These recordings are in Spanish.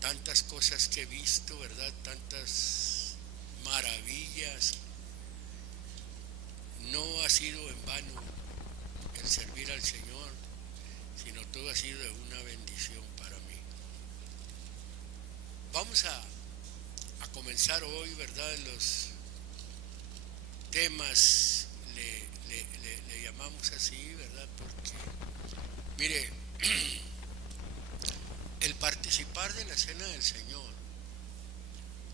tantas cosas que he visto, ¿verdad? Tantas maravillas. No ha sido en vano el servir al Señor, sino todo ha sido de una bendición para mí. Vamos a comenzar hoy, ¿verdad? Los temas le llamamos así, ¿verdad? Porque, mire, el participar de la cena del Señor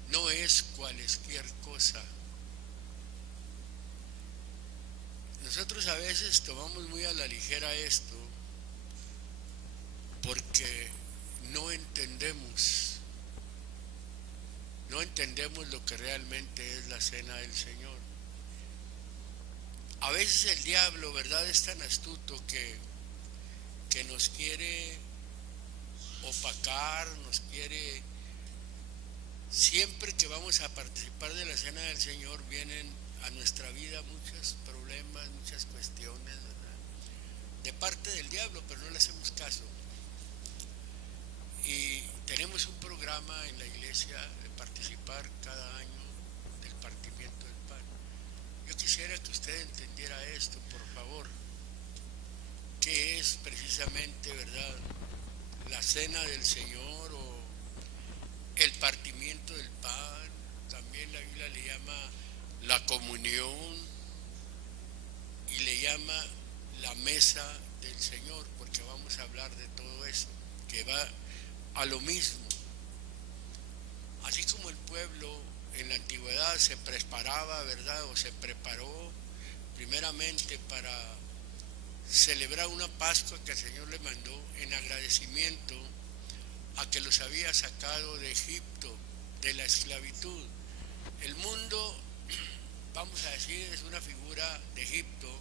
no es cualesquier cosa. Nosotros a veces tomamos muy a la ligera esto porque no entendemos, no entendemos lo que realmente es la cena del Señor. A veces el diablo, ¿verdad?, es tan astuto que nos quiere opacar, nos quiere. Siempre que vamos a participar de la cena del Señor vienen a nuestra vida muchos problemas, muchas cuestiones, ¿verdad?, de parte del diablo, pero no le hacemos caso. Y tenemos un programa en la iglesia de participar cada año del partimiento del pan. Yo quisiera que usted entendiera esto, por favor, que es precisamente, ¿verdad?, la cena del Señor o el partimiento del pan. También la Biblia le llama la comunión y le llama la mesa del Señor, porque vamos a hablar de todo eso, que va a lo mismo. Así como el pueblo en la antigüedad se preparaba, ¿verdad?, o se preparó primeramente para celebrar una Pascua que el Señor le mandó en agradecimiento a que los había sacado de Egipto, de la esclavitud. El mundo, vamos a decir, es una figura de Egipto,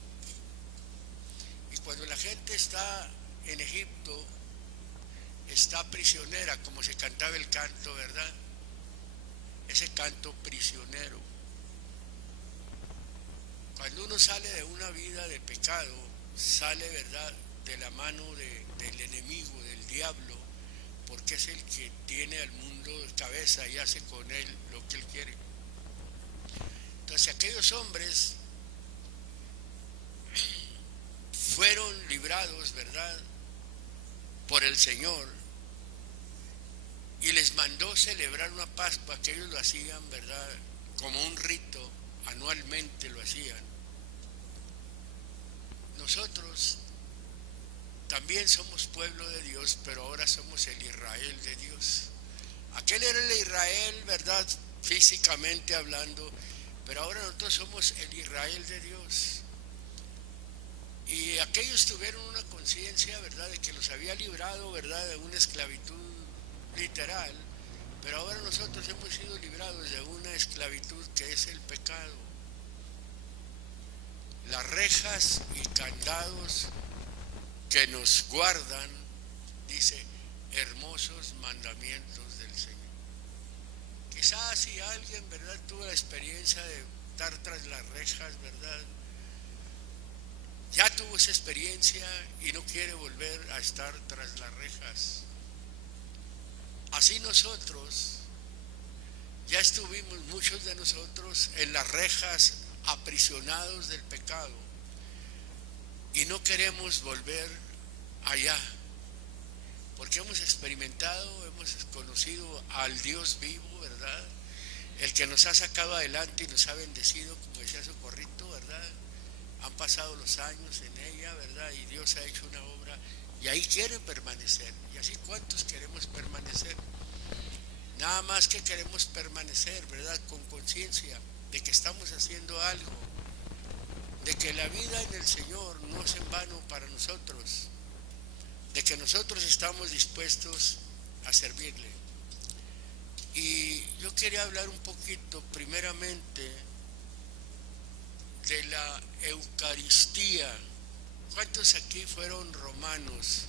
y cuando la gente está en Egipto, está prisionera, como se cantaba el canto, ¿verdad? Ese canto prisionero. Cuando uno sale de una vida de pecado, sale, ¿verdad?, de la mano del enemigo, del diablo, porque es el que tiene al mundo de cabeza y hace con él lo que él quiere. Entonces aquellos hombres fueron librados, ¿verdad?, por el Señor, y les mandó celebrar una Pascua que ellos lo hacían, ¿verdad?, como un rito, anualmente lo hacían. Nosotros también somos pueblo de Dios, pero ahora somos el Israel de Dios. Aquel era el Israel, ¿verdad?, físicamente hablando, pero ahora nosotros somos el Israel de Dios. Y aquellos tuvieron una conciencia, ¿verdad?, de que los había librado, ¿verdad?, de una esclavitud literal, pero ahora nosotros hemos sido librados de una esclavitud que es el pecado. Las rejas y candados que nos guardan, dice, hermosos mandamientos del Señor. Quizás si alguien, ¿verdad?, tuvo la experiencia de estar tras las rejas, ¿verdad?, ya tuvo esa experiencia y no quiere volver a estar tras las rejas. Así nosotros, ya estuvimos muchos de nosotros en las rejas, aprisionados del pecado, y no queremos volver allá, porque hemos experimentado, hemos conocido al Dios vivo, ¿verdad?, el que nos ha sacado adelante y nos ha bendecido, como decía Socorrito, ¿verdad? Han pasado los años en ella, ¿verdad?, y Dios ha hecho una obra, y ahí quieren permanecer. Y así, ¿cuántos queremos permanecer? Nada más que queremos permanecer, ¿verdad?, con conciencia de que estamos haciendo algo, de que la vida en el Señor no es en vano para nosotros, de que nosotros estamos dispuestos a servirle. Y yo quería hablar un poquito, primeramente, de la Eucaristía. ¿Cuántos aquí fueron romanos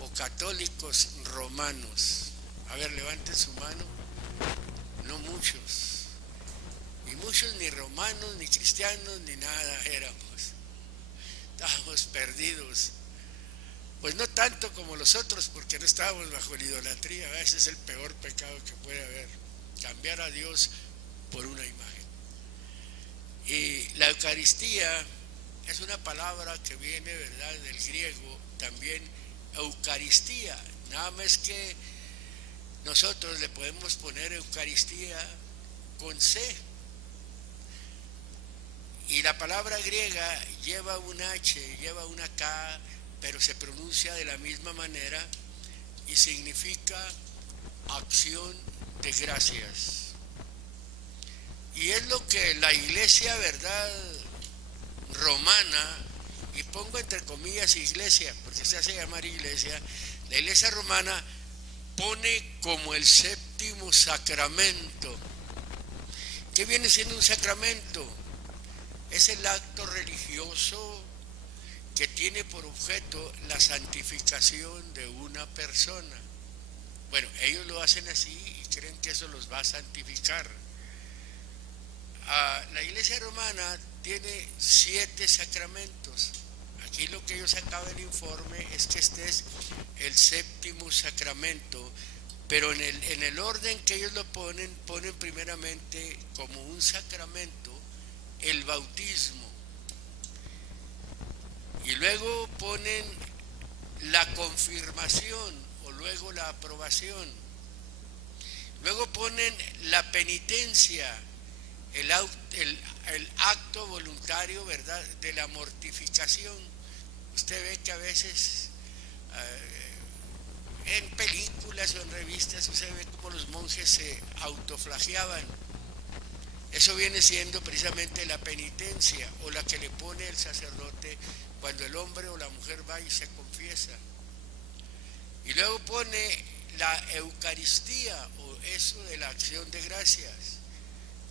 o católicos romanos? A ver, levanten su mano. No muchos. Y muchos ni romanos, ni cristianos, ni nada éramos. Estábamos perdidos. Pues no tanto como los otros, porque no estábamos bajo la idolatría, ¿verdad? Ese es el peor pecado que puede haber, cambiar a Dios por una imagen. Y la Eucaristía es una palabra que viene, ¿verdad?, del griego, también Eucaristía, nada más que nosotros le podemos poner Eucaristía con C. Y la palabra griega lleva un H, lleva una K, pero se pronuncia de la misma manera y significa acción de gracias. Y es lo que la iglesia, ¿verdad?, romana, y pongo entre comillas iglesia, porque se hace llamar iglesia, la iglesia romana pone como el séptimo sacramento. ¿Qué viene siendo un sacramento? Es el acto religioso que tiene por objeto la santificación de una persona. Bueno, ellos lo hacen así y creen que eso los va a santificar. La iglesia romana tiene 7 sacramentos. Aquí lo que yo sacaba del informe es que este es el séptimo sacramento, pero en el orden que ellos lo ponen primeramente como un sacramento el bautismo, y luego ponen la confirmación o luego la aprobación, luego ponen la penitencia, el acto voluntario, ¿verdad?, de la mortificación. Usted ve que a veces en películas o en revistas usted ve como los monjes se autoflageaban. Eso viene siendo precisamente la penitencia o la que le pone el sacerdote cuando el hombre o la mujer va y se confiesa. Y luego pone la Eucaristía o eso de la acción de gracias.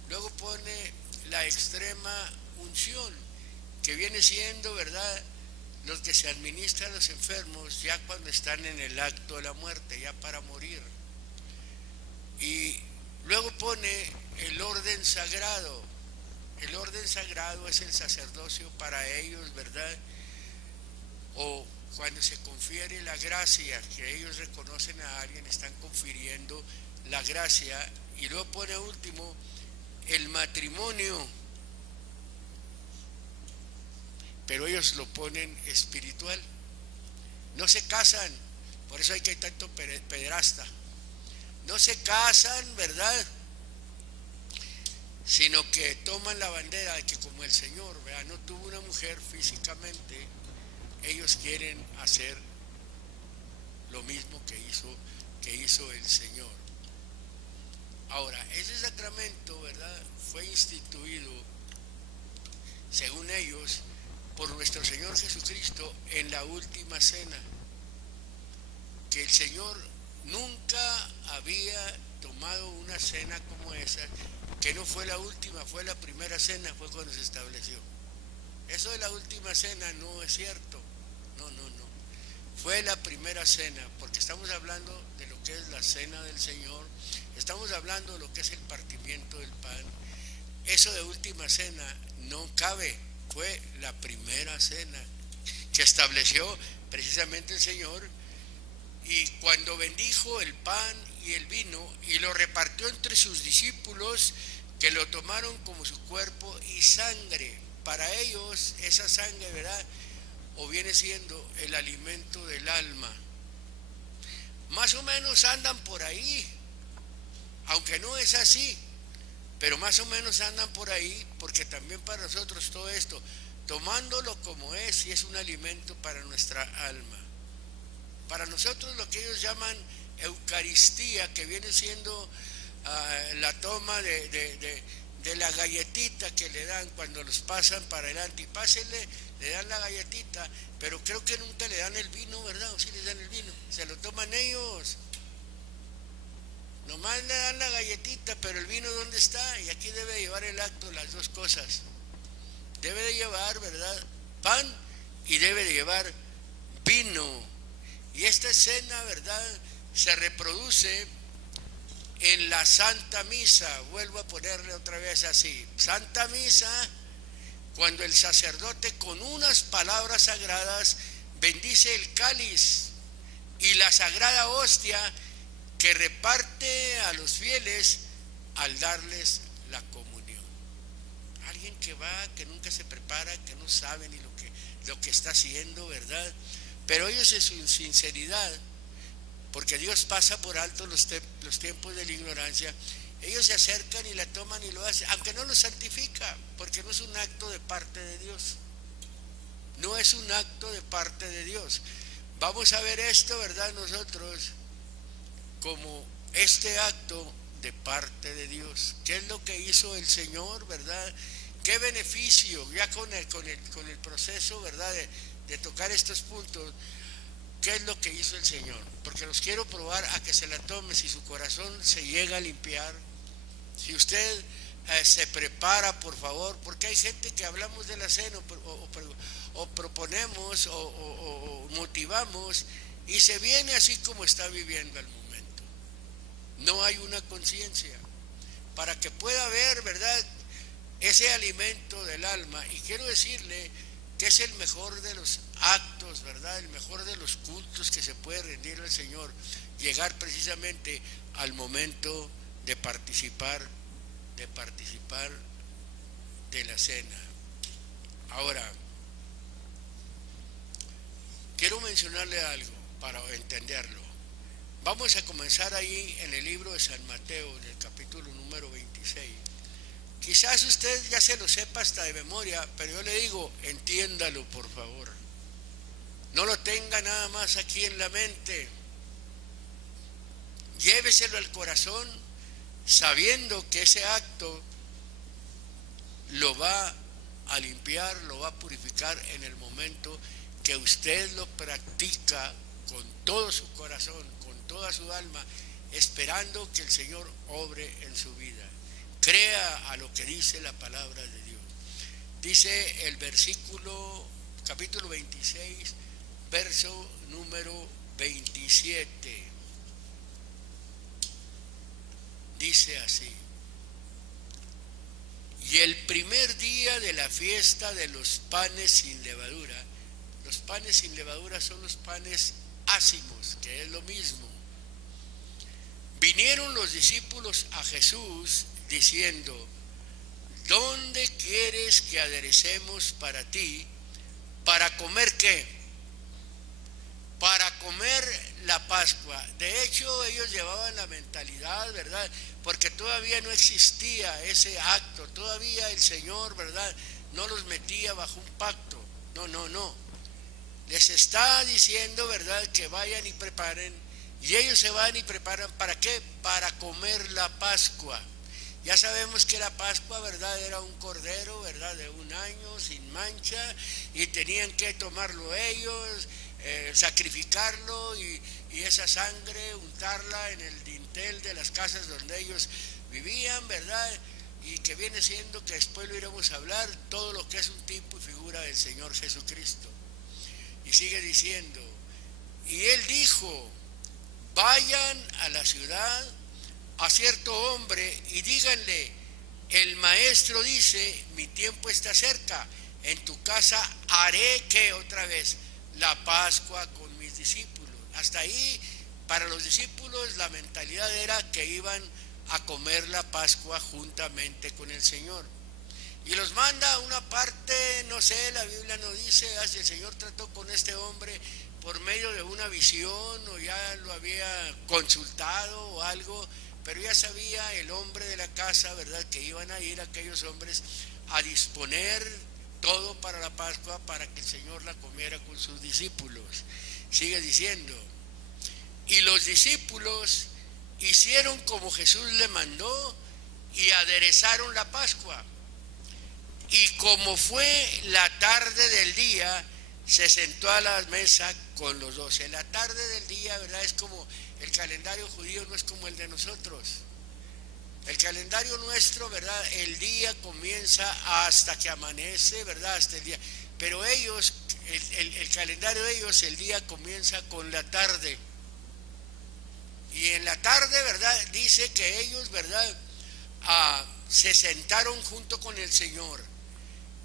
Luego pone la extrema unción, que viene siendo, ¿verdad?, los que se administran a los enfermos ya cuando están en el acto de la muerte, ya para morir. Y luego pone el orden sagrado. El orden sagrado es el sacerdocio para ellos, ¿verdad? O cuando se confiere la gracia, que ellos reconocen a alguien, están confiriendo la gracia. Y luego pone último el matrimonio, pero ellos lo ponen espiritual. No se casan, por eso hay que hay tanto pederasta. No se casan, ¿verdad?, sino que toman la bandera de que como el Señor, ¿verdad?, no tuvo una mujer físicamente, ellos quieren hacer lo mismo que hizo el Señor. Ahora, ese sacramento, ¿verdad?, fue instituido, según ellos, por nuestro Señor Jesucristo en la última cena, que el Señor nunca había tomado una cena como esa, que no fue la última, fue la primera cena, fue cuando se estableció. Eso de la última cena no es cierto, no, fue la primera cena, porque estamos hablando de lo que es la cena del Señor, estamos hablando de lo que es el partimiento del pan. Eso de última cena no cabe, fue la primera cena que estableció precisamente el Señor, y cuando bendijo el pan y el vino y lo repartió entre sus discípulos, que lo tomaron como su cuerpo y sangre. Para ellos esa sangre, ¿verdad?, o viene siendo el alimento del alma. Más o menos andan por ahí, aunque no es así, pero más o menos andan por ahí, porque también para nosotros todo esto, tomándolo como es, y es un alimento para nuestra alma. Para nosotros lo que ellos llaman Eucaristía, que viene siendo la toma de la galletita que le dan cuando los pasan para adelante, y pásenle, le dan la galletita, pero creo que nunca le dan el vino, ¿verdad? ¿O sí les dan el vino? Se lo toman ellos. Nomás le dan la galletita, pero el vino ¿dónde está? Y aquí debe llevar el acto las dos cosas. Debe de llevar, ¿verdad?, pan, y debe de llevar vino. Y esta escena, ¿verdad?, se reproduce en la Santa Misa. Vuelvo a ponerle otra vez así. Santa Misa, cuando el sacerdote con unas palabras sagradas bendice el cáliz y la sagrada hostia que reparte a los fieles al darles la comunión. Alguien que va, que nunca se prepara, que no sabe ni lo que está haciendo, ¿verdad? Pero ellos en su sinceridad, porque Dios pasa por alto los tiempos de la ignorancia, ellos se acercan y la toman y lo hacen, aunque no lo santifica, porque no es un acto de parte de Dios. No es un acto de parte de Dios. Vamos a ver esto, ¿verdad? Nosotros como este acto de parte de Dios. ¿Qué es lo que hizo el Señor, verdad? ¿Qué beneficio? Ya con el proceso, ¿verdad? De tocar estos puntos. ¿Qué es lo que hizo el Señor? Porque los quiero probar a que se la tome. Si su corazón se llega a limpiar, si usted se prepara, por favor, porque hay gente que hablamos de la cena o proponemos o motivamos y se viene así como está viviendo al momento. No hay una conciencia para que pueda haber, ¿verdad?, ese alimento del alma. Y quiero decirle que es el mejor de los actos, ¿verdad?, el mejor de los cultos que se puede rendir al Señor, llegar precisamente al momento de participar de la cena. Ahora, quiero mencionarle algo para entenderlo. Vamos a comenzar ahí en el libro de San Mateo, en el capítulo número 26. Quizás usted ya se lo sepa hasta de memoria, pero yo le digo, entiéndalo por favor. No lo tenga nada más aquí en la mente. Lléveselo al corazón, sabiendo que ese acto lo va a limpiar, lo va a purificar en el momento que usted lo practica con todo su corazón, con toda su alma, esperando que el Señor obre en su vida. Crea a lo que dice la palabra de Dios. Dice el capítulo 26, verso número 27. Dice así: y el primer día de la fiesta de los panes sin levadura. Los panes sin levadura son los panes ácimos, que es lo mismo. Vinieron los discípulos a Jesús diciendo: ¿dónde quieres que aderecemos para ti? ¿Para comer qué? Para comer la Pascua. De hecho, ellos llevaban la mentalidad, ¿verdad? Porque todavía no existía ese acto, todavía el Señor, ¿verdad?, no los metía bajo un pacto. No. Les está diciendo, ¿verdad?, que vayan y preparen, y ellos se van y preparan, ¿para qué? Para comer la Pascua. Ya sabemos que la Pascua, ¿verdad?, era un cordero, ¿verdad?, de 1 año, sin mancha, y tenían que tomarlo ellos, sacrificarlo y esa sangre untarla en el dintel de las casas donde ellos vivían, ¿verdad?, y que viene siendo, que después lo iremos a hablar, todo lo que es un tipo y figura del Señor Jesucristo. Y sigue diciendo: y él dijo: vayan a la ciudad a cierto hombre y díganle, el maestro dice, mi tiempo está cerca, en tu casa haré, ¿qué? Otra vez, la Pascua con mis discípulos. Hasta ahí, para los discípulos la mentalidad era que iban a comer la Pascua juntamente con el Señor. Y los manda a una parte, no sé, la Biblia no dice si el Señor trató con este hombre por medio de una visión o ya lo había consultado o algo, pero ya sabía el hombre de la casa, ¿verdad?, que iban a ir aquellos hombres a disponer todo para la Pascua, para que el Señor la comiera con sus discípulos. Sigue diciendo: y los discípulos hicieron como Jesús le mandó y aderezaron la Pascua. Y como fue la tarde del día, se sentó a la mesa con los 12. La tarde del día, ¿verdad?, es como el calendario judío, no es como el de nosotros. El calendario nuestro, ¿verdad?, el día comienza hasta que amanece, ¿verdad?, hasta el día. Pero ellos, el calendario de ellos, el día comienza con la tarde. Y en la tarde, ¿verdad?, dice que ellos, ¿verdad?, se sentaron junto con el Señor.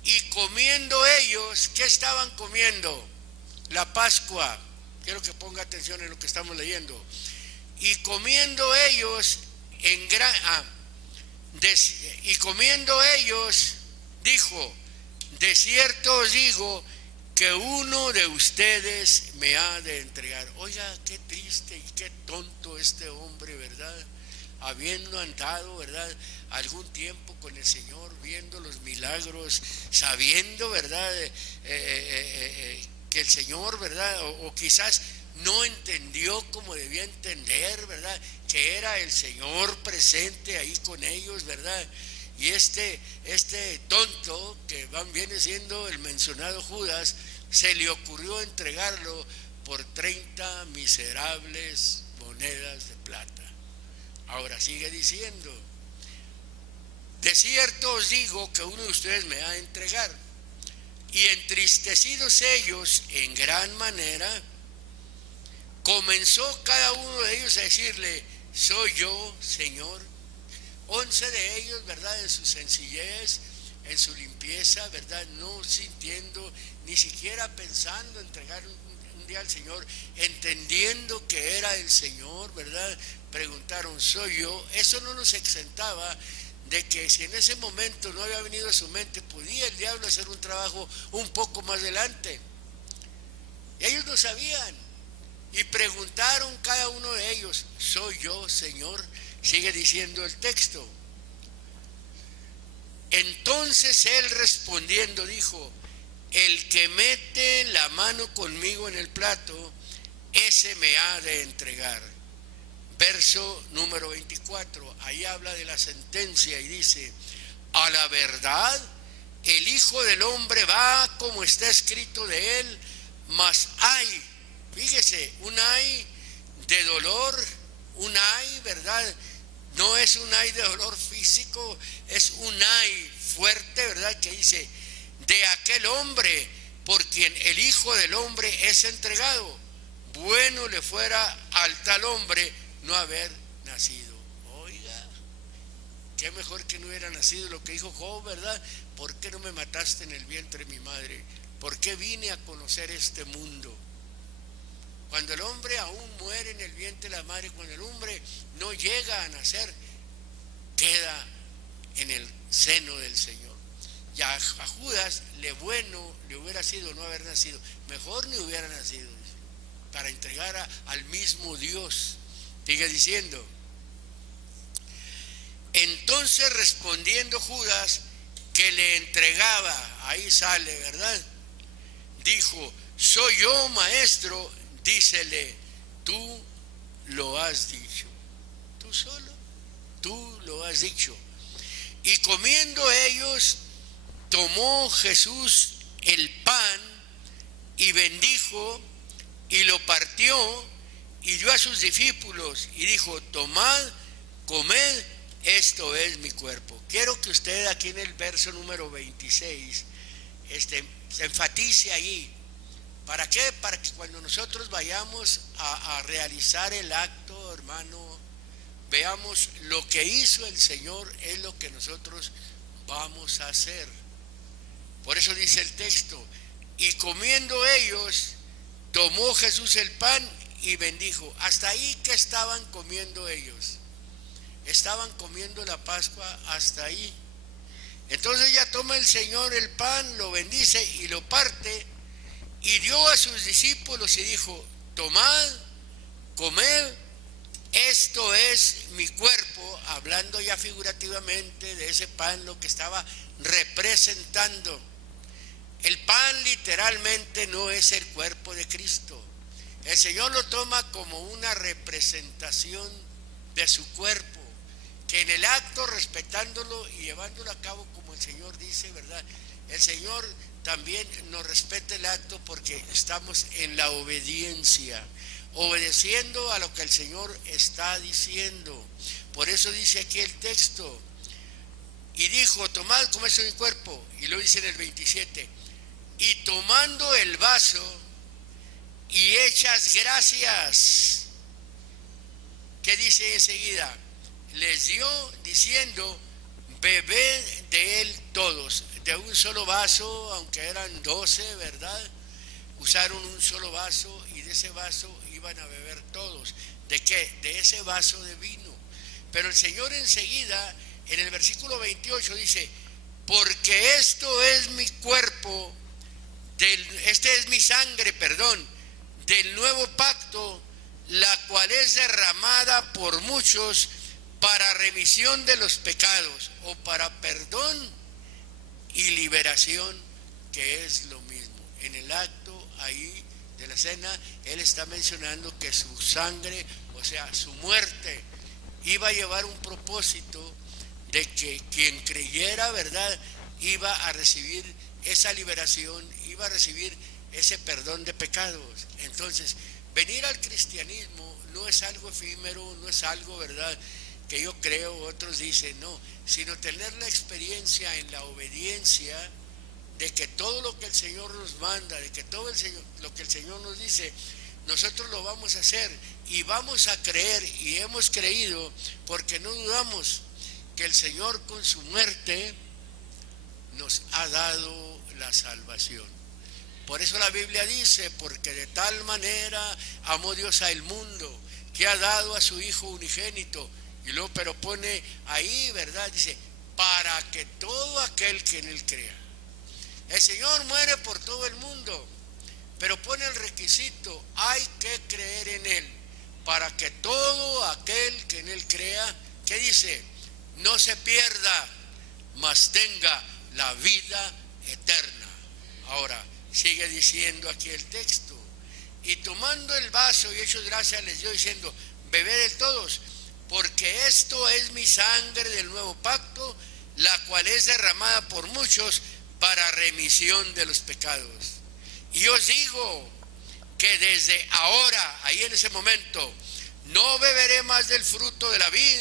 Y comiendo ellos, ¿qué estaban comiendo? la Pascua. Quiero que ponga atención en lo que estamos leyendo. Y comiendo ellos dijo: de cierto os digo que uno de ustedes me ha de entregar. Oiga, qué triste y qué tonto este hombre, ¿verdad? Habiendo andado, ¿verdad?, algún tiempo con el Señor, viendo los milagros, sabiendo, ¿verdad?, que el Señor, ¿verdad?, o quizás no entendió como debía entender, ¿verdad?, que era el Señor presente ahí con ellos, ¿verdad? Y este tonto, que viene siendo el mencionado Judas, se le ocurrió entregarlo por 30 miserables monedas de plata. Ahora sigue diciendo: de cierto os digo que uno de ustedes me ha de entregar. Y entristecidos ellos en gran manera, comenzó cada uno de ellos a decirle: soy yo, Señor. 11 de ellos, ¿verdad?, en su sencillez, en su limpieza, ¿verdad?, no sintiendo, ni siquiera pensando entregar un día al Señor, entendiendo que era el Señor, ¿verdad?, preguntaron: soy yo. Eso no nos exentaba de que si en ese momento no había venido a su mente, podía el diablo hacer un trabajo un poco más adelante. Y ellos lo sabían y preguntaron cada uno de ellos: soy yo, Señor. Sigue diciendo el texto: entonces él respondiendo dijo: el que mete la mano conmigo en el plato, ese me ha de entregar. Verso número 24, ahí habla de la sentencia y dice: a la verdad, el Hijo del Hombre va como está escrito de él, mas hay, fíjese, un ay de dolor, un ay, ¿verdad? No es un ay de dolor físico, es un ay fuerte, ¿verdad?, que dice: de aquel hombre por quien el Hijo del Hombre es entregado. Bueno le fuera al tal hombre no haber nacido. Oiga, qué mejor que no hubiera nacido, lo que dijo Job, ¿verdad? ¿Por qué no me mataste en el vientre de mi madre? ¿Por qué vine a conocer este mundo? Cuando el hombre aún muere en el vientre de la madre, cuando el hombre no llega a nacer, queda en el seno del Señor. Y a Judas le hubiera sido no haber nacido, mejor ni hubiera nacido, para entregar al mismo Dios. Sigue diciendo: entonces respondiendo Judas, que le entregaba, ahí sale, ¿verdad?, dijo: soy yo, maestro. Dícele: tú lo has dicho. Tú solo, tú lo has dicho. Y comiendo ellos, tomó Jesús el pan y bendijo y lo partió y dio a sus discípulos y dijo: tomad, comed, esto es mi cuerpo. Quiero que usted aquí en el verso número 26 se enfatice ahí. ¿Para qué? Para que cuando nosotros vayamos a realizar el acto, hermano, veamos lo que hizo el Señor es lo que nosotros vamos a hacer. Por eso dice el texto: y comiendo ellos, tomó Jesús el pan y bendijo. Hasta ahí, ¿qué estaban comiendo ellos? Estaban comiendo la Pascua hasta ahí. Entonces ya toma el Señor el pan, lo bendice y lo parte y dio a sus discípulos y dijo: tomad, comed, esto es mi cuerpo, hablando ya figurativamente de ese pan, lo que estaba representando. El pan literalmente no es el cuerpo de Cristo. El Señor lo toma como una representación de su cuerpo, que en el acto, respetándolo y llevándolo a cabo como el Señor dice, ¿verdad? El Señor también nos respeta el acto porque estamos en la obediencia, obedeciendo a lo que el Señor está diciendo. Por eso dice aquí el texto: y dijo: tomad, comed, esto es mi cuerpo. Y lo dice en el 27: y tomando el vaso y hechas gracias, ¿qué dice enseguida? Les dio diciendo: bebed de él todos, de un solo vaso, aunque eran 12, ¿verdad? usaron un solo vaso y de ese vaso iban a beber todos. ¿De qué? De ese vaso de vino. Pero el Señor enseguida, en el versículo 28 dice, porque esto es mi cuerpo, este es mi sangre, perdón, del nuevo pacto, la cual es derramada por muchos para remisión de los pecados o para perdón y liberación, que es lo mismo. En el acto ahí de la cena, Él está mencionando que su sangre, o sea, su muerte, iba a llevar un propósito de que quien creyera, ¿verdad?, iba a recibir esa liberación, iba a recibir ese perdón de pecados. Entonces, venir al cristianismo no es algo efímero, no es algo, ¿verdad?, que yo creo, otros dicen, no, sino tener la experiencia en la obediencia de que todo lo que el Señor nos manda, de que todo lo que el Señor nos dice, nosotros lo vamos a hacer y vamos a creer, y hemos creído porque no dudamos que el Señor con su muerte nos ha dado la salvación. Por eso la Biblia dice, porque de tal manera amó Dios al mundo, que ha dado a su Hijo unigénito, y luego pero pone ahí, ¿verdad?, dice, para que todo aquel que en Él crea. El Señor muere por todo el mundo, pero pone el requisito, hay que creer en Él, para que todo aquel que en Él crea, ¿qué dice? No se pierda, mas tenga la vida eterna. Ahora, sigue diciendo aquí el texto, y tomando el vaso y hecho gracias les dio diciendo, bebed todos, porque esto es mi sangre del nuevo pacto, la cual es derramada por muchos para remisión de los pecados. Y os digo que desde ahora, ahí en ese momento, no beberé más del fruto de la vid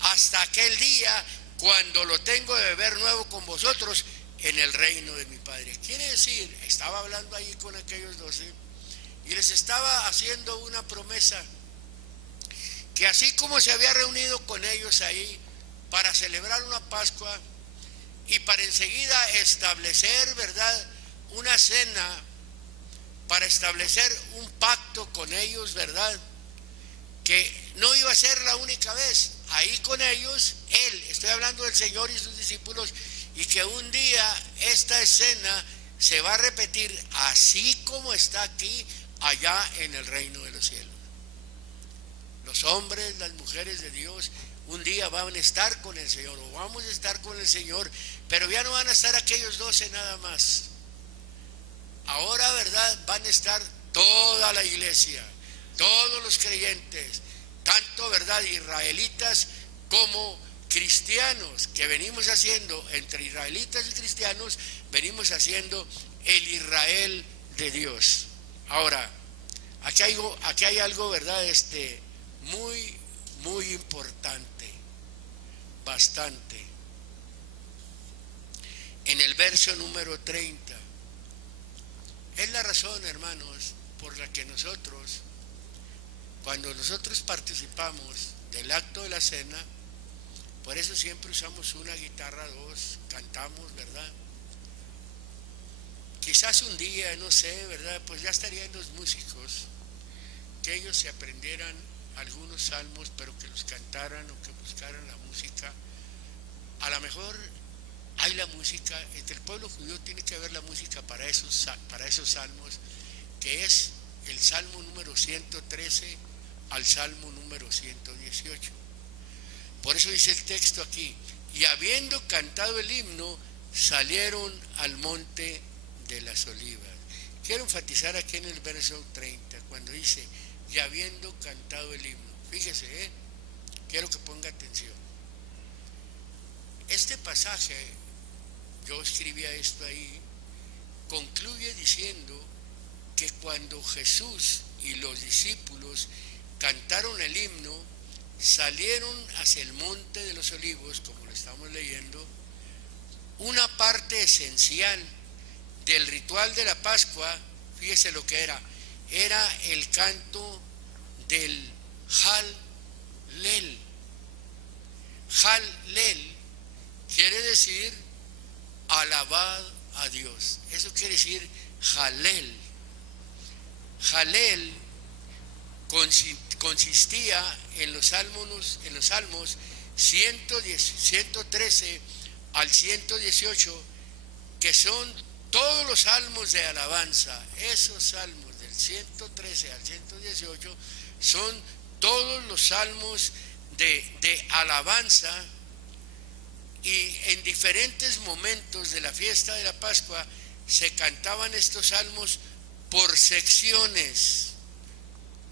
hasta aquel día cuando lo tengo de beber nuevo con vosotros en el reino de mi Padre. Quiere decir, estaba hablando ahí con aquellos 12 y les estaba haciendo una promesa, que así como se había reunido con ellos ahí para celebrar una Pascua y para enseguida establecer, ¿verdad?, una cena, para establecer un pacto con ellos, ¿verdad?, que no iba a ser la única vez, ahí con ellos, Él, estoy hablando del Señor y sus discípulos, y que un día esta escena se va a repetir así como está aquí, allá en el reino de los cielos. Los hombres, las mujeres de Dios, un día van a estar con el Señor, o vamos a estar con el Señor, pero ya no van a estar aquellos 12 nada más. Ahora, ¿verdad?, van a estar toda la iglesia, todos los creyentes, tanto, ¿verdad?, israelitas como cristianos, que venimos haciendo, entre israelitas y cristianos, venimos haciendo el Israel de Dios. Ahora, aquí hay algo, ¿verdad?, muy, muy importante, bastante. En el verso número 30, es la razón, hermanos, por la que nosotros, cuando nosotros participamos del acto de la cena, por eso siempre usamos una guitarra, dos, cantamos, ¿verdad? Quizás un día, no sé, ¿verdad?, pues ya estarían los músicos, que ellos se aprendieran algunos salmos, pero que los cantaran o que buscaran la música. A lo mejor hay la música, entre el pueblo judío tiene que haber la música para esos salmos, que es el salmo número 113 al salmo número 118. Por eso dice el texto aquí, y habiendo cantado el himno, salieron al monte de las olivas. Quiero enfatizar aquí en el verso 30, cuando dice, y habiendo cantado el himno. Fíjese, quiero que ponga atención. Este pasaje, yo escribía esto ahí, concluye diciendo que cuando Jesús y los discípulos cantaron el himno, salieron hacia el monte de los olivos, como lo estamos leyendo, una parte esencial del ritual de la Pascua, fíjese lo que era el canto del Hallel. Hallel quiere decir alabad a Dios, eso quiere decir Hallel. Jalel consistía en los salmos 113 al 118, que son todos los salmos de alabanza. Esos salmos del 113 al 118 son todos los salmos de alabanza, y en diferentes momentos de la fiesta de la Pascua se cantaban estos salmos por secciones.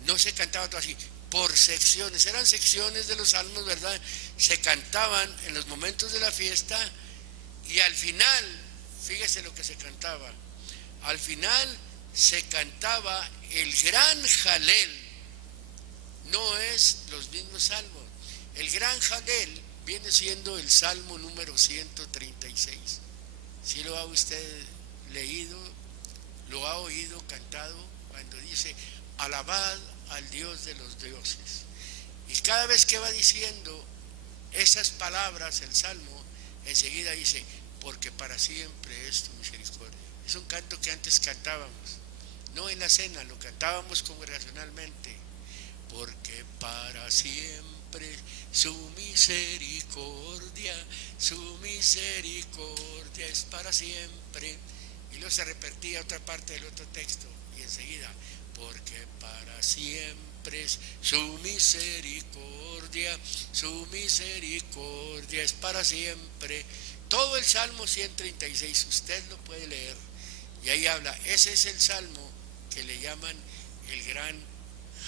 No se cantaba todo así, por secciones, eran secciones de los salmos, ¿verdad? Se cantaban en los momentos de la fiesta, y al final, fíjese lo que se cantaba, al final se cantaba el gran Jalel. No es los mismos salmos. El gran Jalel viene siendo el salmo número 136. Si lo ha usted leído, lo ha oído cantado, cuando dice: alabad al Dios de los dioses. Y cada vez que va diciendo esas palabras, el salmo, enseguida dice: porque para siempre es tu misericordia. Es un canto que antes cantábamos, no en la cena, lo cantábamos congregacionalmente. Porque para siempre su misericordia es para siempre. Y luego se repetía otra parte del otro texto, y enseguida: porque para siempre es su misericordia es para siempre. Todo el Salmo 136 usted lo puede leer, y ahí habla. Ese es el salmo que le llaman el gran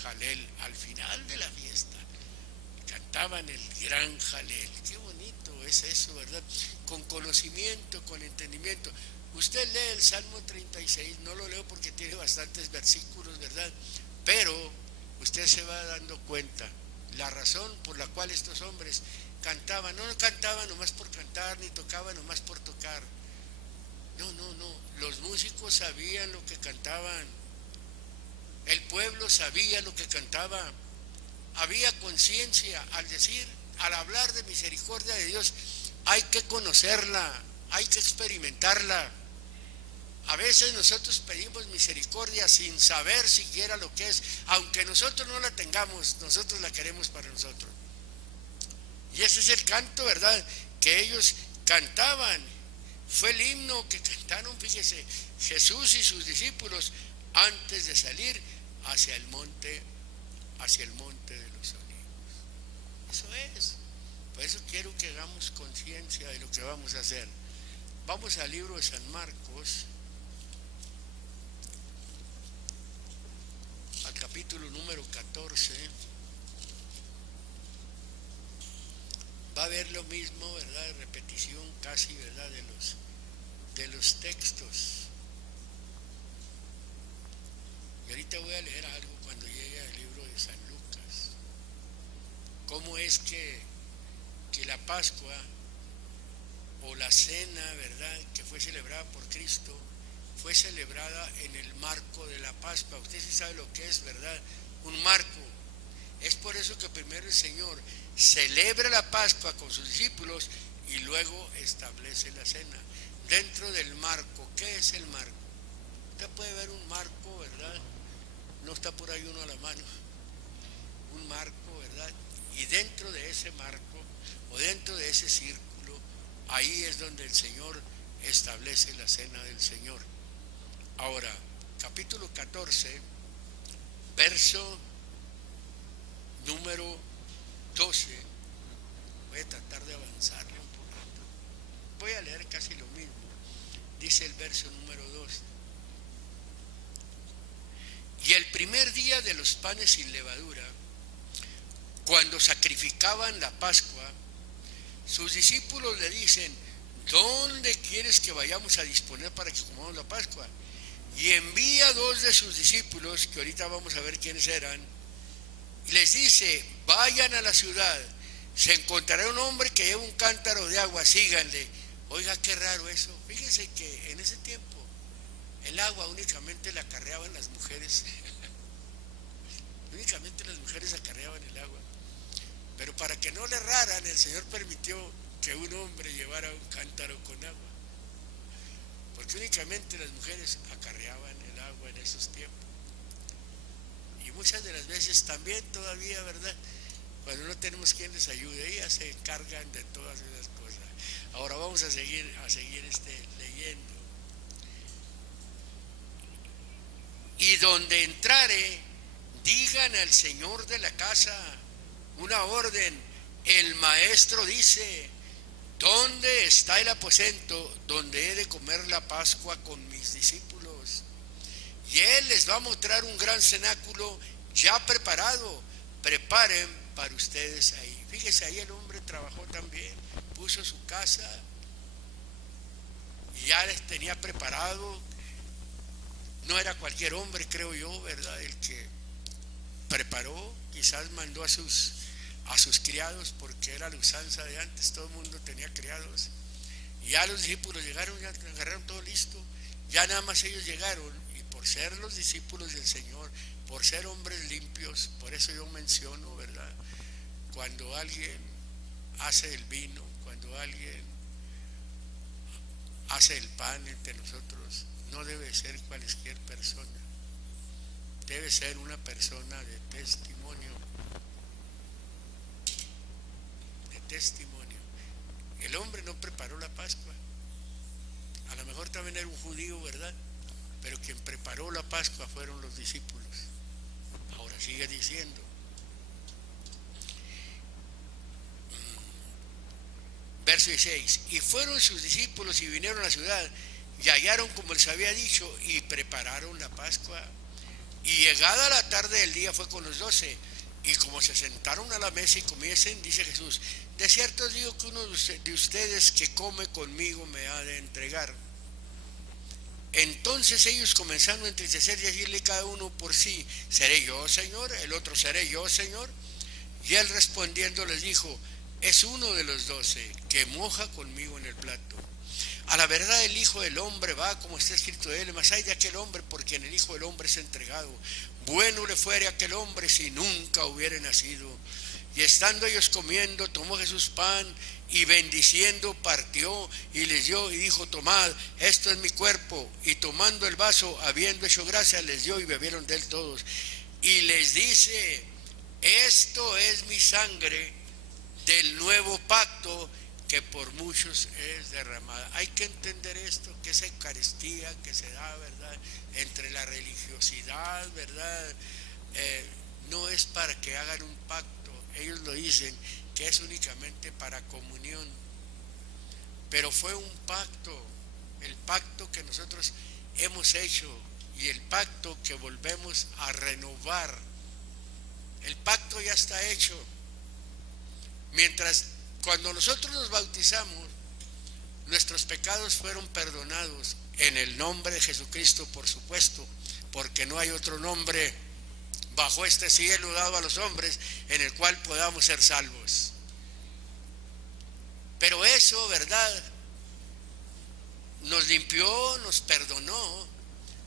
Jalel. Al final de la fiesta cantaban el gran Jalel. Qué bonito es eso, ¿verdad? Con conocimiento, con entendimiento. Usted lee el Salmo 36, no lo leo porque tiene bastantes versículos, ¿verdad? Pero usted se va dando cuenta la razón por la cual estos hombres cantaban. No cantaban nomás por cantar, ni tocaban nomás por tocar. No. Los músicos sabían lo que cantaban. El pueblo sabía lo que cantaba. Había conciencia. Al hablar de misericordia de Dios, hay que conocerla, hay que experimentarla. A veces nosotros pedimos misericordia sin saber siquiera lo que es. Aunque nosotros no la tengamos, nosotros la queremos para nosotros. Y ese es el canto, ¿verdad?, que ellos cantaban. Fue el himno que cantaron, fíjese, Jesús y sus discípulos antes de salir hacia el monte de los Olivos. Eso es. Por eso quiero que hagamos conciencia de lo que vamos a hacer. Vamos al libro de San Marcos, al capítulo número 14. Va a haber lo mismo, ¿verdad? Repetición casi, ¿verdad?, de los textos. Y ahorita voy a leer algo cuando llegue al libro de San Lucas. ¿Cómo es que la Pascua o la cena, ¿verdad?, que fue celebrada por Cristo, fue celebrada en el marco de la Pascua? Usted sí sabe lo que es, ¿verdad? Un marco. Es por eso que primero el Señor celebra la Pascua con sus discípulos y luego establece la cena. Dentro del marco, ¿qué es el marco? Usted puede ver un marco, ¿verdad? No está por ahí uno a la mano. Un marco, ¿verdad? Y dentro de ese marco, o dentro de ese círculo, ahí es donde el Señor establece la cena del Señor. Ahora, capítulo 14, verso número 12. Voy a tratar de avanzarle un poquito. Voy a leer casi lo mismo. Dice el verso número 12. Y el primer día de los panes sin levadura, cuando sacrificaban la Pascua, sus discípulos le dicen: ¿dónde quieres que vayamos a disponer para que comamos la Pascua? Y envía 2 de sus discípulos, que ahorita vamos a ver quiénes eran, y les dice: vayan a la ciudad, se encontrará un hombre que lleva un cántaro de agua, síganle. Oiga, qué raro eso. Fíjense que en ese tiempo el agua únicamente la acarreaban las mujeres. Únicamente las mujeres acarreaban el agua. Pero para que no le erraran, el Señor permitió que un hombre llevara un cántaro con agua. Porque únicamente las mujeres acarreaban el agua en esos tiempos. Y muchas de las veces también todavía, ¿verdad? Cuando no tenemos quien les ayude, ellas se encargan de todas esas cosas. Ahora vamos a seguir leyendo. Y donde entrare, digan al señor de la casa una orden. El maestro dice: ¿dónde está el aposento donde he de comer la Pascua con mis discípulos? Y él les va a mostrar un gran cenáculo ya preparado. Preparen para ustedes ahí. Fíjese, ahí el hombre trabajó también, puso su casa y ya les tenía preparado. No era cualquier hombre, creo yo, ¿verdad?, el que preparó. Quizás mandó a sus criados, porque era la usanza de antes, todo el mundo tenía criados. Y ya los discípulos llegaron, ya agarraron todo listo. Ya nada más ellos llegaron, y por ser los discípulos del Señor, por ser hombres limpios, por eso yo menciono, ¿verdad?, cuando alguien hace el vino, cuando alguien hace el pan entre nosotros, no debe ser cualquier persona, debe ser una persona de testimonio. De testimonio. El hombre no preparó la Pascua. A lo mejor también era un judío, ¿verdad? Pero quien preparó la Pascua fueron los discípulos. Ahora sigue diciendo. Verso 16. Y fueron sus discípulos y vinieron a la ciudad y hallaron como les había dicho y prepararon la Pascua. Y llegada la tarde del día fue con los 12. Y como se sentaron a la mesa y comiesen, dice Jesús: de cierto os digo que uno de ustedes que come conmigo me ha de entregar. Entonces ellos comenzaron a entristecer y a decirle cada uno por sí: ¿seré yo, Señor? El otro: ¿seré yo, Señor? Y él respondiendo les dijo: es uno de los 12 que moja conmigo en el plato. A la verdad el Hijo del Hombre va como está escrito de él, mas hay de aquel hombre por quien el Hijo del Hombre es entregado. Bueno le fuere a aquel hombre si nunca hubiera nacido. Y estando ellos comiendo, tomó Jesús pan y bendiciendo partió y les dio y dijo: tomad, esto es mi cuerpo. Y tomando el vaso, habiendo hecho gracia, les dio y bebieron de él todos. Y les dice: esto es mi sangre del nuevo pacto, que por muchos es derramada. Hay que entender esto, que esa Eucaristía que se da, ¿verdad?, entre la religiosidad, ¿verdad?, no es para que hagan un pacto. Ellos lo dicen que es únicamente para comunión, pero fue un pacto, el pacto que nosotros hemos hecho y el pacto que volvemos a renovar. El pacto ya está hecho. Cuando nosotros nos bautizamos, nuestros pecados fueron perdonados en el nombre de Jesucristo, por supuesto, porque no hay otro nombre bajo este cielo dado a los hombres en el cual podamos ser salvos. Pero eso, ¿verdad?, nos limpió, nos perdonó,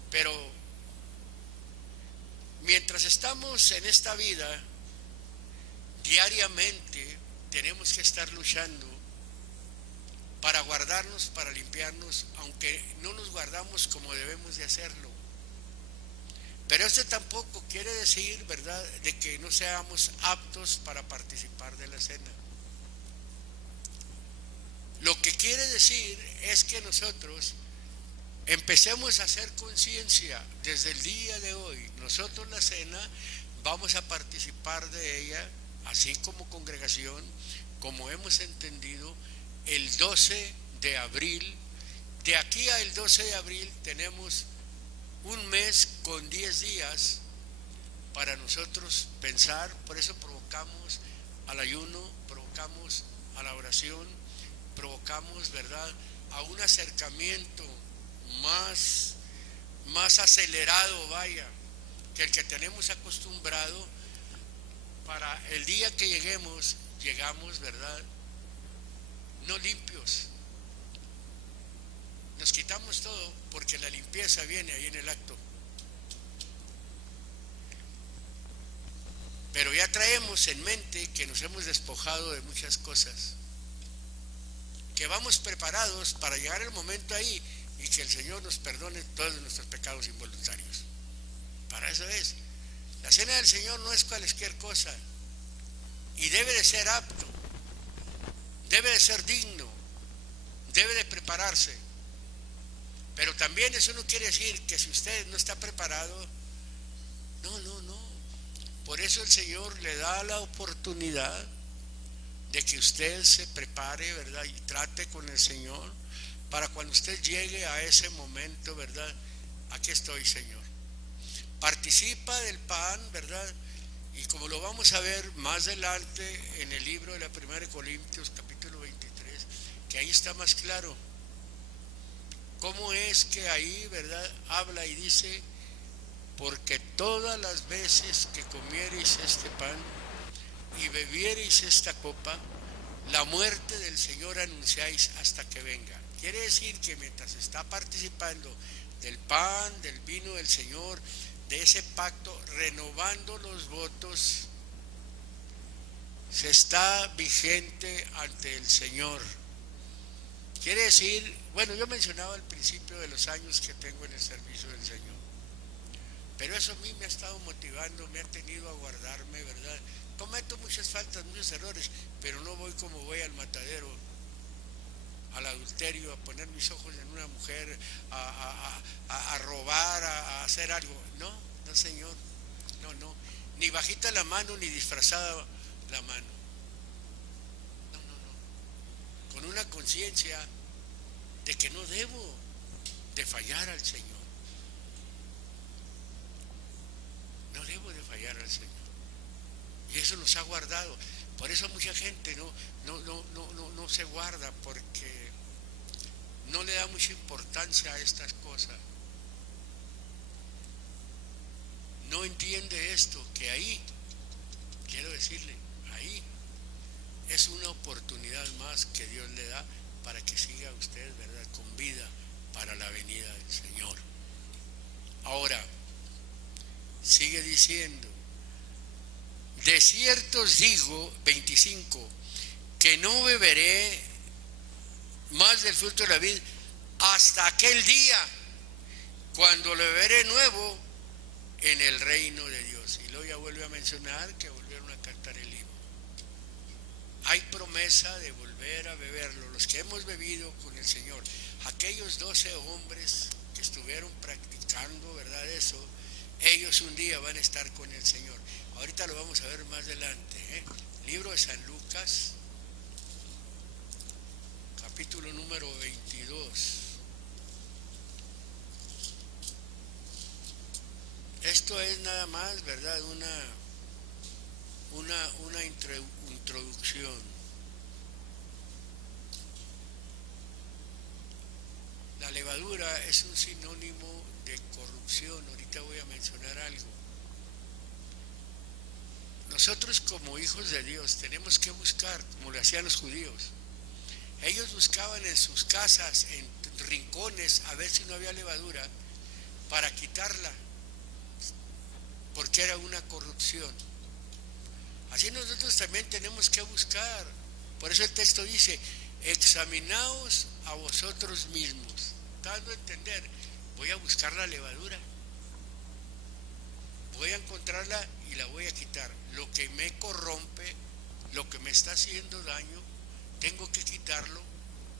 pero mientras estamos en esta vida, diariamente tenemos que estar luchando para guardarnos, para limpiarnos, aunque no nos guardamos como debemos de hacerlo. Pero esto tampoco quiere decir, ¿verdad?, de que no seamos aptos para participar de la cena. Lo que quiere decir es que nosotros empecemos a hacer conciencia desde el día de hoy. Nosotros la cena vamos a participar de ella, así como congregación, como hemos entendido, el 12 de abril. De aquí al 12 de abril tenemos un mes con 10 días para nosotros pensar. Por eso provocamos al ayuno, provocamos a la oración, provocamos, ¿verdad?, a un acercamiento más acelerado, vaya, que el que tenemos acostumbrado. Para el día que llegamos, ¿verdad?, no limpios. Nos quitamos todo, porque la limpieza viene ahí en el acto. Pero ya traemos en mente que nos hemos despojado de muchas cosas, que vamos preparados para llegar el momento ahí y que el Señor nos perdone todos nuestros pecados involuntarios. Para eso es. La cena del Señor no es cualquier cosa y debe de ser apto, debe de ser digno, debe de prepararse. Pero también eso no quiere decir que si usted no está preparado, no. Por eso el Señor le da la oportunidad de que usted se prepare, ¿verdad? Y trate con el Señor para cuando usted llegue a ese momento, ¿verdad? Aquí estoy, Señor. Participa del pan, ¿verdad? Y como lo vamos a ver más adelante en el libro de la Primera de Corintios, capítulo 23, que ahí está más claro cómo es que ahí, ¿verdad? Habla y dice: porque todas las veces que comiereis este pan y bebiereis esta copa, la muerte del Señor anunciáis hasta que venga. Quiere decir que mientras está participando del pan, del vino del Señor, de ese pacto, renovando los votos, se está vigente ante el Señor. Quiere decir, bueno, yo mencionaba al principio de los años que tengo en el servicio del Señor, pero eso a mí me ha estado motivando, me ha tenido a guardarme, ¿verdad? Cometo muchas faltas, muchos errores, pero no voy como voy al matadero, al adulterio, a poner mis ojos en una mujer, a robar, a hacer algo. No, Señor, no. Ni bajita la mano, ni disfrazada la mano. No. Con una conciencia de que no debo de fallar al Señor. No debo de fallar al Señor. Y eso nos ha guardado. Por eso mucha gente no se guarda, porque no le da mucha importancia a estas cosas. No entiende esto, que ahí, quiero decirle, ahí es una oportunidad más que Dios le da para que siga usted, ¿verdad?, con vida para la venida del Señor. Ahora, sigue diciendo: de cierto os digo, 25, que no beberé más del fruto de la vid hasta aquel día, cuando lo beberé nuevo en el reino de Dios. Y luego ya vuelve a mencionar que volvieron a cantar el himno. Hay promesa de volver a beberlo. Los que hemos bebido con el Señor, aquellos 12 hombres que estuvieron practicando, ¿verdad?, eso, ellos un día van a estar con el Señor. Ahorita lo vamos a ver más adelante, ¿eh? Libro de San Lucas, capítulo número 22. Esto es nada más, ¿verdad?, una introducción. La levadura es un sinónimo de corrupción. Ahorita voy a mencionar algo. Nosotros como hijos de Dios tenemos que buscar, como lo hacían los judíos. Ellos buscaban en sus casas, en rincones, a ver si no había levadura, para quitarla, porque era una corrupción. Así nosotros también tenemos que buscar. Por eso el texto dice: examinaos a vosotros mismos, dando a entender, voy a buscar la levadura, voy a encontrarla y la voy a quitar. Lo que me corrompe, lo que me está haciendo daño, tengo que quitarlo.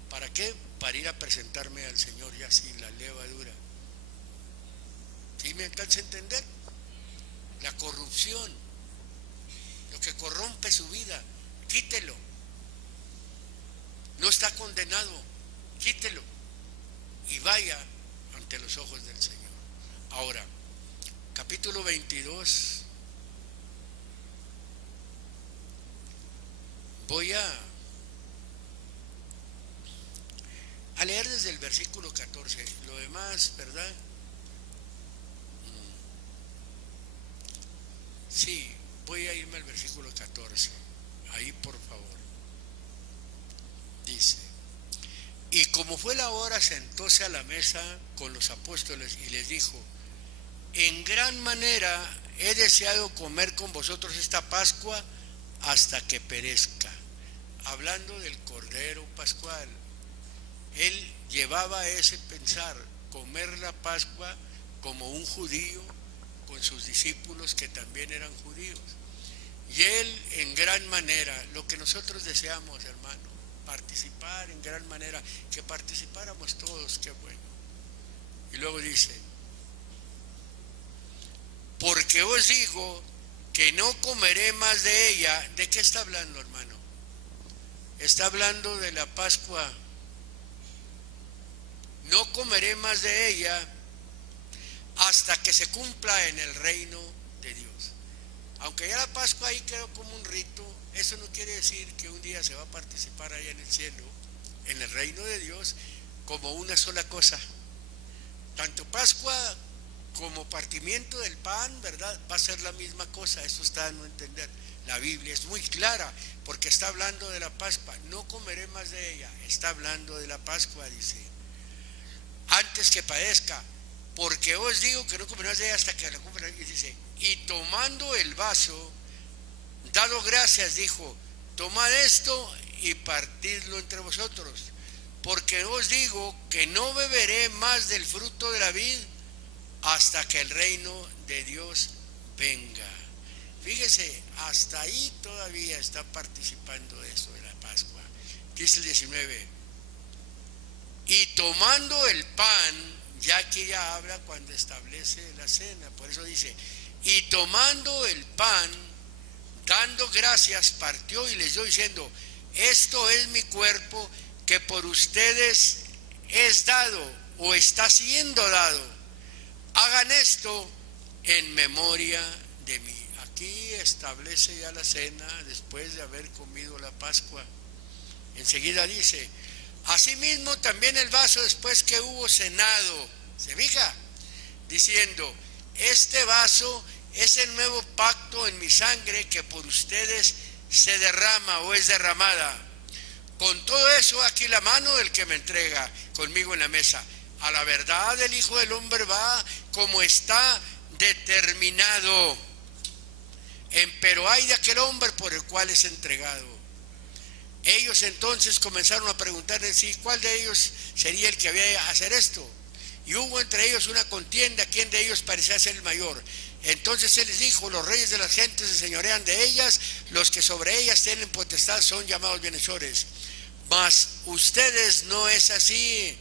¿Para qué? Para ir a presentarme al Señor ya sin la levadura. ¿Sí me alcanza a entender? La corrupción, lo que corrompe su vida, quítelo. No está condenado, quítelo y vaya ante los ojos del Señor. Ahora, capítulo 22, voy a leer desde el versículo 14, lo demás, ¿verdad? Sí, voy a irme al versículo 14, ahí por favor. Dice: y como fue la hora, sentóse a la mesa con los apóstoles y les dijo: en gran manera he deseado comer con vosotros esta Pascua hasta que perezca. Hablando del Cordero Pascual, él llevaba ese pensar, comer la Pascua como un judío, con sus discípulos que también eran judíos. Y él en gran manera, lo que nosotros deseamos, hermano, participar en gran manera, que participáramos todos, qué bueno. Y luego dice, porque os digo que no comeré más de ella. ¿De qué está hablando, hermano? Está hablando de la Pascua. No comeré más de ella hasta que se cumpla en el reino de Dios. Aunque ya la Pascua ahí quedó como un rito, eso no quiere decir que un día se va a participar allá en el cielo, en el reino de Dios, como una sola cosa. Tanto Pascua como partimiento del pan, ¿verdad? Va a ser la misma cosa. Eso está a no entender. La Biblia es muy clara porque está hablando de la Pascua. No comeré más de ella. Está hablando de la Pascua, dice. Antes que padezca, porque os digo que no comeré más de ella hasta que la cumpla. Y dice, y tomando el vaso, dado gracias, dijo, tomad esto y partidlo entre vosotros, porque os digo que no beberé más del fruto de la vid hasta que el reino de Dios venga. Fíjese, hasta ahí todavía está participando de eso de la Pascua. Dice el 19, y tomando el pan, ya que ella habla cuando establece la cena, por eso dice, y tomando el pan, dando gracias, partió y les dio diciendo, esto es mi cuerpo que por ustedes es dado o está siendo dado. Hagan esto en memoria de mí. Aquí establece ya la cena después de haber comido la Pascua. Enseguida dice, asimismo también el vaso después que hubo cenado, ¿se fija? Diciendo, este vaso es el nuevo pacto en mi sangre que por ustedes se derrama o es derramada. Con todo eso aquí la mano del que me entrega conmigo en la mesa. A la verdad el Hijo del Hombre va como está determinado. Pero hay de aquel hombre por el cual es entregado. Ellos entonces comenzaron a preguntar en sí, ¿cuál de ellos sería el que había de hacer esto? Y hubo entre ellos una contienda, ¿quién de ellos parecía ser el mayor? Entonces él les dijo, los reyes de las gentes se señorean de ellas, los que sobre ellas tienen potestad son llamados bienhechores. Mas ustedes no es así,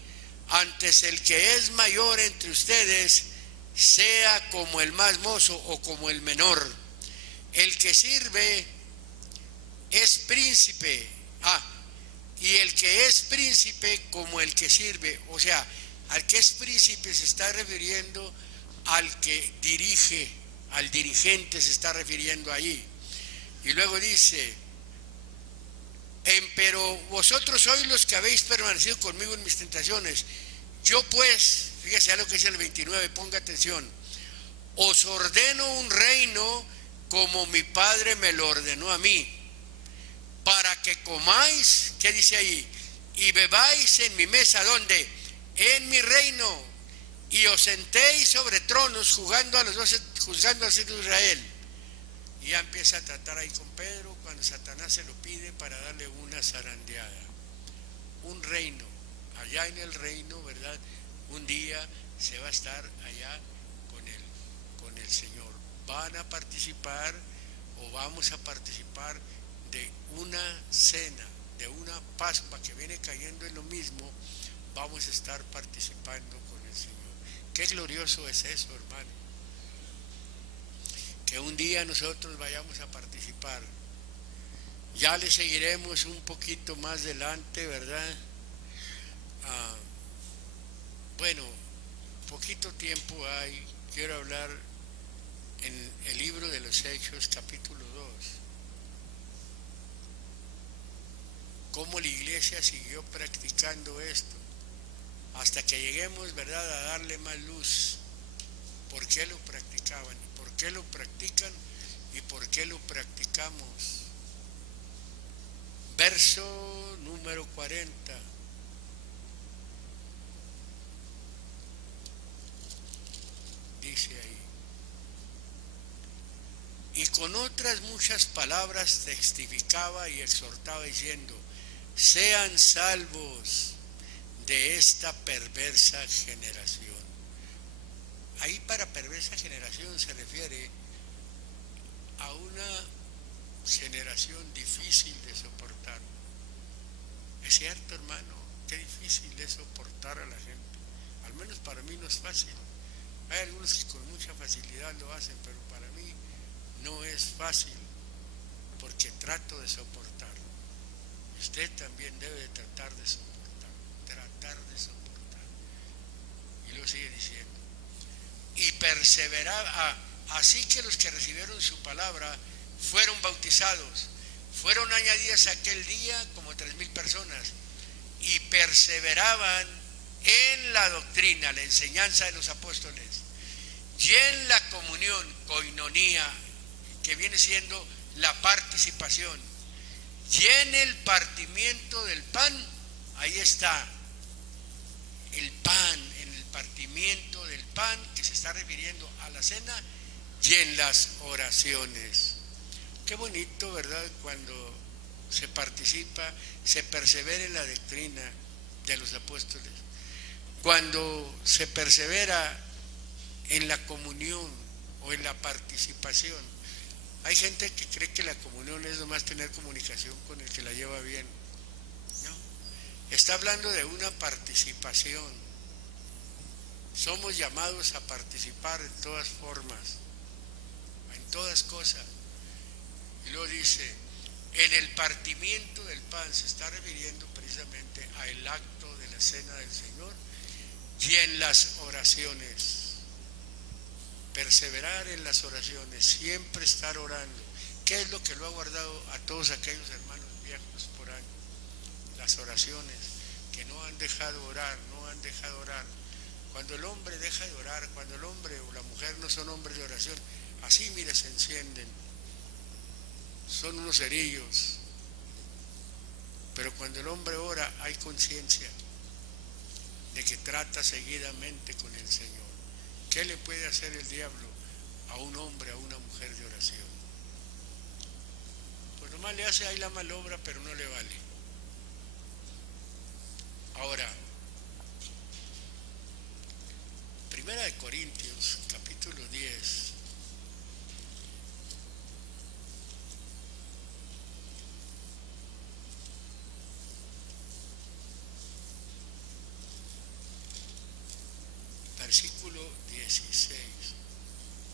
antes el que es mayor entre ustedes sea como el más mozo o como el menor. El que sirve es príncipe, y el que es príncipe como el que sirve. O sea, al que es príncipe se está refiriendo al que dirige, al dirigente se está refiriendo ahí. Y luego dice, pero vosotros sois los que habéis permanecido conmigo en mis tentaciones. Yo pues, fíjese a lo que dice el 29, ponga atención, os ordeno un reino como mi Padre me lo ordenó a mí, para que comáis, ¿qué dice ahí? Y bebáis en mi mesa, ¿dónde? En mi reino, y os sentéis sobre tronos juzgando a los hijos de Israel. Y ya empieza a tratar ahí con Pedro cuando Satanás se lo pide para darle una zarandeada. Un reino, allá en el reino, ¿verdad? Un día se va a estar allá con el Señor. Van a participar o vamos a participar de una cena, de una Pascua que viene cayendo en lo mismo. Vamos a estar participando con el Señor. Qué glorioso es eso, hermano. Que un día nosotros vayamos a participar. Ya le seguiremos un poquito más adelante, ¿verdad? Bueno, poquito tiempo hay. Quiero hablar en el libro de los Hechos, capítulo 2. Cómo la iglesia siguió practicando esto hasta que lleguemos, ¿verdad?, a darle más luz. ¿Por qué lo practicaban? ¿Y por qué lo practican? ¿Y por qué lo practicamos? Verso número 40. Dice ahí. Y con otras muchas palabras testificaba y exhortaba diciendo, sean salvos de esta perversa generación. Ahí para perversa generación se refiere a una generación difícil de soportar. Es cierto, hermano, qué difícil es soportar a la gente. Al menos para mí no es fácil. Hay algunos que con mucha facilidad lo hacen, pero para mí no es fácil porque trato de soportar. Usted también debe de tratar de soportar, tratar de soportar. Y lo sigue diciendo. Y perseverar, así que los que recibieron su palabra fueron bautizados, fueron añadidas aquel día como 3,000 personas, y perseveraban en la doctrina, la enseñanza de los apóstoles, y en la comunión, koinonía, que viene siendo la participación, y en el partimiento del pan. Ahí está el pan, en el partimiento del pan, que se está refiriendo a la cena, y en las oraciones. Qué bonito, ¿verdad?, cuando se participa, se persevera en la doctrina de los apóstoles, cuando se persevera en la comunión o en la participación. Hay gente que cree que la comunión es nomás tener comunicación con el que la lleva bien. No, está hablando de una participación. Somos llamados a participar en todas formas, en todas cosas. Y luego dice, en el partimiento del pan, se está refiriendo precisamente al acto de la cena del Señor, y en las oraciones. Perseverar en las oraciones, siempre estar orando. ¿Qué es lo que lo ha guardado a todos aquellos hermanos viejos por años? Las oraciones, que no han dejado orar, no han dejado orar. Cuando el hombre deja de orar, cuando el hombre o la mujer no son hombres de oración, así, mire, se encienden. Son unos cerillos. Pero cuando el hombre ora, hay conciencia de que trata seguidamente con el Señor. ¿Qué le puede hacer el diablo a un hombre, a una mujer de oración? Pues nomás le hace ahí la malobra, pero no le vale. Ahora, 1 Corintios, capítulo 10. Versículo 16,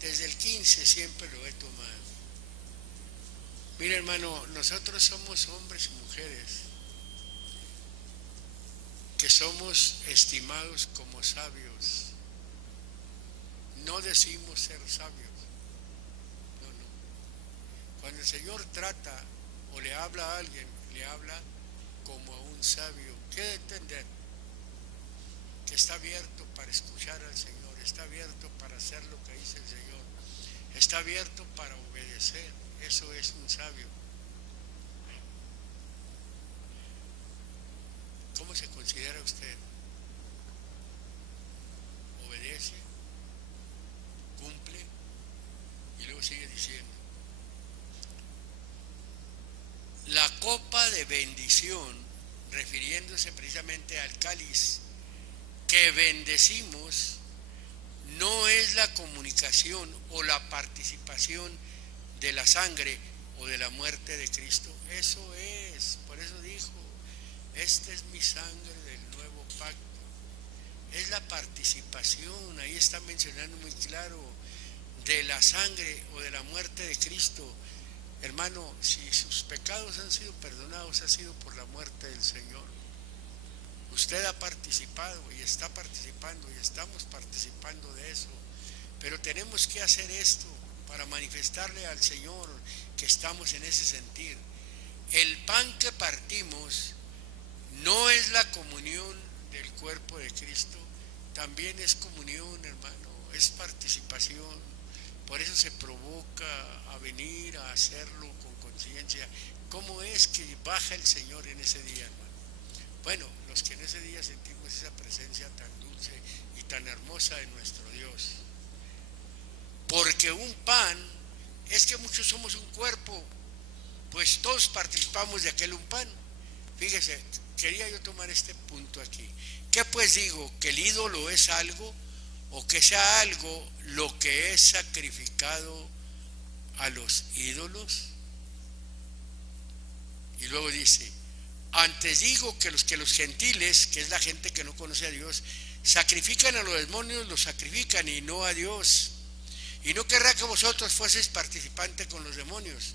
desde el 15 siempre lo he tomado. Mira, hermano, nosotros somos hombres y mujeres que somos estimados como sabios. No decimos ser sabios, no. Cuando el Señor trata o le habla a alguien, le habla como a un sabio. ¿Qué de entender? Que está abierto para escuchar al Señor, está abierto para hacer lo que dice el Señor, está abierto para obedecer. Eso es un sabio. ¿Cómo se considera usted? Obedece, cumple, y luego sigue diciendo, la copa de bendición, refiriéndose precisamente al cáliz que bendecimos, no es la comunicación o la participación de la sangre o de la muerte de Cristo. Eso es, por eso dijo, esta es mi sangre del nuevo pacto. Es la participación, ahí está mencionando muy claro, de la sangre o de la muerte de Cristo. Hermano, si sus pecados han sido perdonados, ha sido por la muerte del Señor. Usted ha participado y está participando y estamos participando de eso, pero tenemos que hacer esto para manifestarle al Señor que estamos en ese sentir. El pan que partimos no es la comunión del cuerpo de Cristo, también es comunión, hermano, es participación. Por eso se provoca a venir a hacerlo con conciencia. ¿Cómo es que baja el Señor en ese día, hermano? Bueno, los que en ese día sentimos esa presencia tan dulce y tan hermosa de nuestro Dios. Porque un pan, es que muchos somos un cuerpo, pues todos participamos de aquel un pan. Fíjese, quería yo tomar este punto aquí. ¿Qué pues digo? ¿Que el ídolo es algo o que sea algo lo que es sacrificado a los ídolos. Y luego dice, antes digo que los gentiles, que es la gente que no conoce a Dios, sacrifican a los demonios, los sacrifican y no a Dios. Y no querrá que vosotros fueseis participantes con los demonios.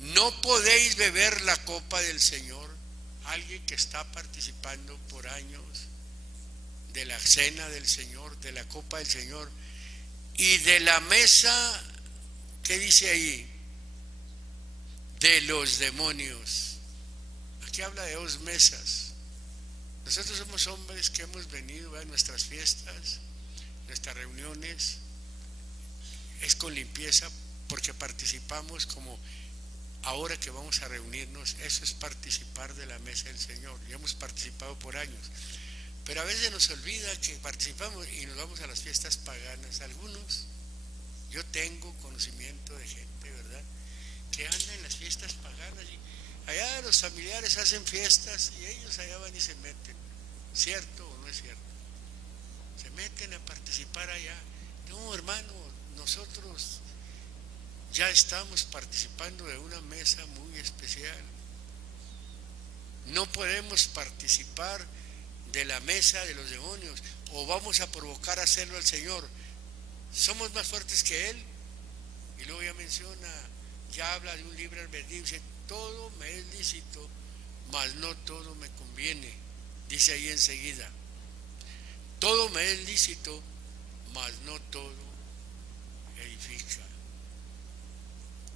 No podéis beber la copa del Señor. Alguien que está participando por años de la cena del Señor, de la copa del Señor y de la mesa, ¿qué dice ahí? De los demonios. Aquí habla de dos mesas. Nosotros somos hombres que hemos venido a nuestras fiestas, nuestras reuniones, es con limpieza porque participamos como ahora que vamos a reunirnos, eso es participar de la mesa del Señor. Y hemos participado por años. Pero a veces nos olvida que participamos y nos vamos a las fiestas paganas. Algunos, yo tengo conocimiento de gente, ¿verdad?, que anda en las fiestas paganas y allá los familiares hacen fiestas y ellos allá van y se meten. ¿Cierto o no es cierto? Se meten a participar allá. No, hermano, nosotros ya estamos participando de una mesa muy especial. No podemos participar de la mesa de los demonios o vamos a provocar a hacerlo al Señor. Somos más fuertes que Él. Y luego ya menciona, ya habla de un libre albedrío, dice, todo me es lícito, mas no todo me conviene. Dice ahí enseguida, todo me es lícito, mas no todo edifica.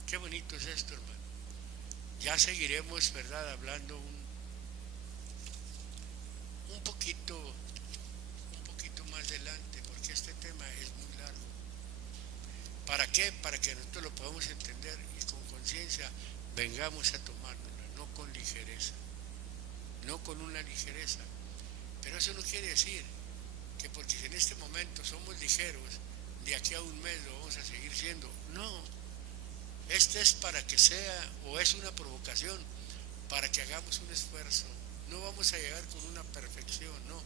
Qué bonito es esto, hermano. Ya seguiremos, ¿verdad?, hablando un poquito más adelante, porque este tema es muy largo. ¿Para qué? Para que nosotros lo podamos entender y con conciencia vengamos a tomárnosla, no con ligereza, no con una ligereza. Pero eso no quiere decir que porque en este momento somos ligeros, de aquí a un mes lo vamos a seguir siendo. No, este es para que sea, o es una provocación, para que hagamos un esfuerzo. No vamos a llegar con una perfección, no,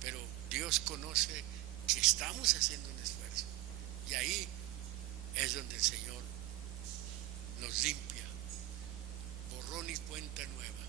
pero Dios conoce que estamos haciendo un esfuerzo. Y ahí es donde el Señor nos limpia, borrón y cuenta nueva.